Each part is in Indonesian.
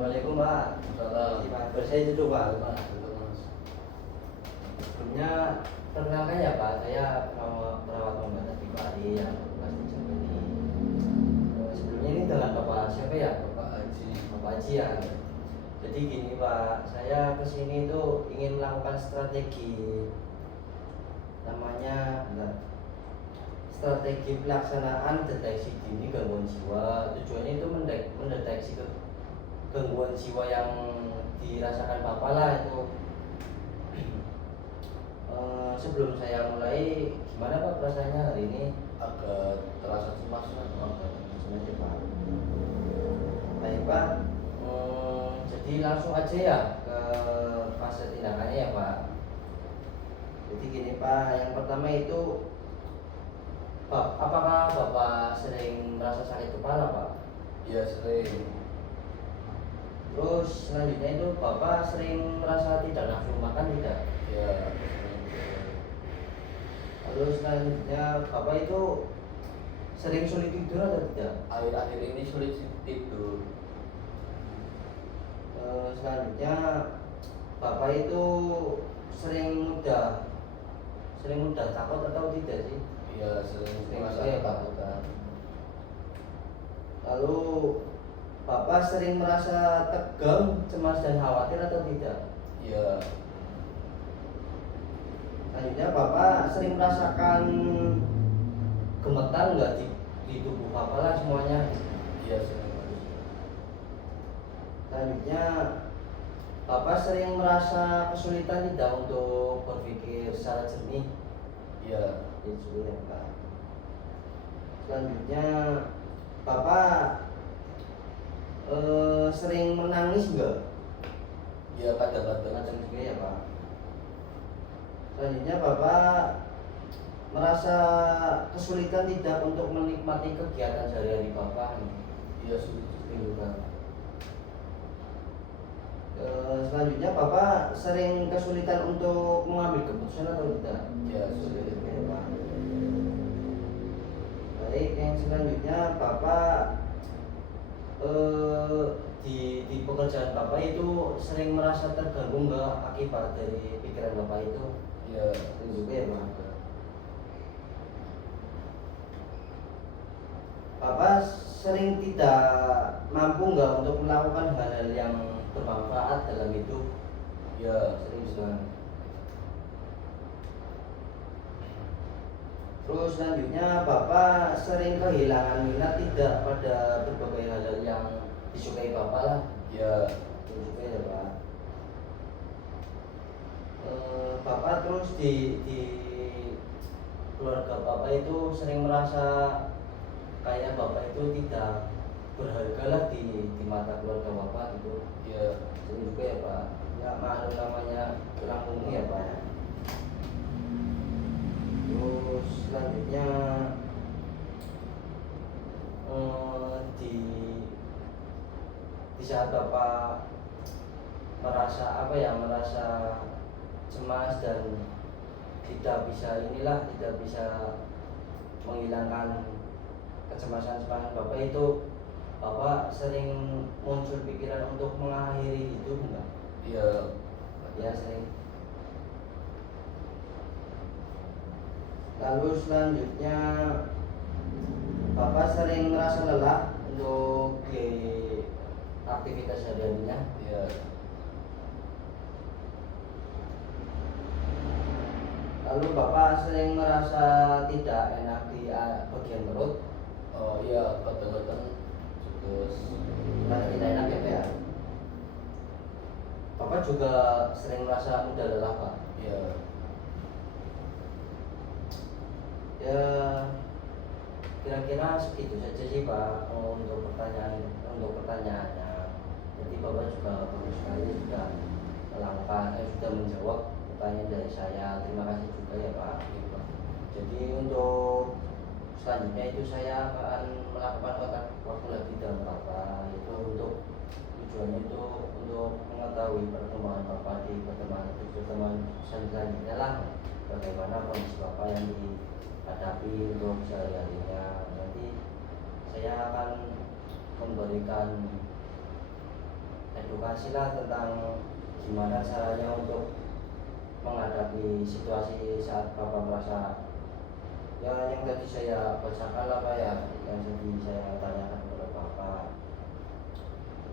Assalamualaikum Pak. Salam. Pak, saya duduk Pak. Mas, betul, Mas. Sebelumnya perkenalkan ya Pak, saya perawat pembatas di Bali yang tugas di Jambi ini. Sebelumnya ini dengan Bapak siapa ya? Bapak Haji. Bapak Haji ya. Jadi gini Pak, saya kesini itu ingin melakukan strategi namanya strategi pelaksanaan deteksi dini gangguan jiwa. Tujuannya itu mendeteksi gangguan jiwa yang dirasakan Bapak lah itu. Sebelum saya mulai, gimana Pak perasaannya hari ini? Agak terasa cemas kan? Sebenarnya Pak. Baik Pak, jadi langsung aja ya ke fase tindakannya ya Pak. Jadi gini Pak, yang pertama itu apakah Bapak sering merasa sakit kepala Pak? Iya, sering. Terus selanjutnya itu Bapak sering merasa tidak nafsu makan tidak? Ya, Lalu selanjutnya Bapak itu sering sulit tidur atau tidak? akhir-akhir ini sulit tidur. Selanjutnya Bapak itu sering mudah takut atau tidak sih? Iya, sering merasa Saya ketakutan. Lalu Bapak sering merasa tegang, cemas dan khawatir atau tidak? Iya, Selanjutnya Bapak sering merasakan gemetar nggak di tubuh Bapak lah semuanya? iya sering. Selanjutnya Bapak sering merasa kesulitan tidak untuk berpikir secara jernih? Iya, Itu ya Pak. Selanjutnya Bapak sering menangis enggak? iya kadang-kadang. Macam juga ya Pak. Selanjutnya Bapak merasa kesulitan tidak untuk menikmati kegiatan sehari-hari Bapak? Iya, sulit. Juga. Selanjutnya Bapak sering kesulitan untuk mengambil keputusan atau tidak? Iya, sulit. Ya, Pak. Baik, yang selanjutnya Bapak di pekerjaan Bapak itu sering merasa terganggu nggak akibat dari pikiran Bapak itu? Iya, Juga ya Pak. Bapak sering tidak mampu nggak untuk melakukan hal-hal yang bermanfaat dalam hidup? iya. Sering juga. Terus selanjutnya Bapak sering kehilangan minat tidak pada berbagai hal-hal yang disukai Bapak lah? Iya, Juga ya Pak. Bapak terus di keluarga Bapak itu sering merasa kayak Bapak itu tidak berharga lah di mata keluarga Bapak gitu. iya. Sering juga ya Pak. Ya maklum namanya tulang punggung ya Pak. Terus selanjutnya di saat Bapak merasa merasa cemas dan tidak bisa menghilangkan kecemasan Bapak itu, Bapak sering muncul pikiran untuk mengakhiri hidup enggak? Iya, Ya sering. Lalu selanjutnya Bapak sering merasa lelah untuk di aktivitas hariannya? iya. Lalu Bapak sering merasa tidak enak di bagian perut? Oh iya, kadang-kadang terus. Merasa tidak enak ya Pak ya? Bapak juga sering merasa mudah lelah Pak? Iya, Ya kira-kira segitu saja sih Pak untuk pertanyaannya. Jadi Bapak juga bagus sekali sudah sudah menjawab pertanyaan dari saya. Terima kasih juga ya Pak. Jadi untuk selanjutnya itu saya akan melakukan waktu lagi dalam Bapak itu untuk tujuannya itu untuk mengetahui perkembangan Bapak di pertemuan selanjutnya lah, bagaimana kondisi Bapak yang dihadapi untuk sehari-harinya. Nanti saya akan memberikan edukasi lah tentang gimana caranya untuk menghadapi situasi saat Bapak merasa ya yang tadi saya bacakan lah Pak ya, yang tadi saya tanyakan kepada Bapak.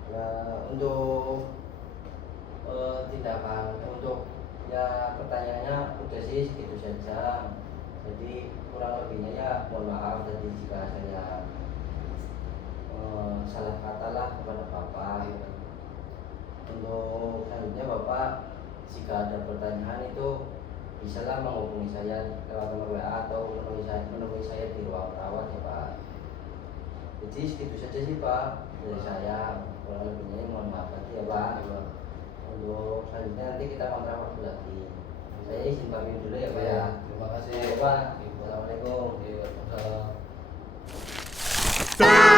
Ya untuk tindakan untuk ya pertanyaannya udah sih segitu saja. Jadi kurang lebihnya ya mohon maaf tadi jika saya salah kata lah kepada Bapak. Untuk selanjutnya Bapak jika ada pertanyaan itu bisalah menghubungi saya lewat nomor WA atau menemui saya di ruang perawat ya Pak. Jadi segitu saja sih Pak dari saya, kurang lebihnya mohon maaf lagi ya Pak. Untuk selanjutnya nanti kita kontrak waktu lagi. Saya izin pamit dulu ya Pak ya. Terima kasih Ya, Pak. Assalamualaikum. Waalaikumsalam.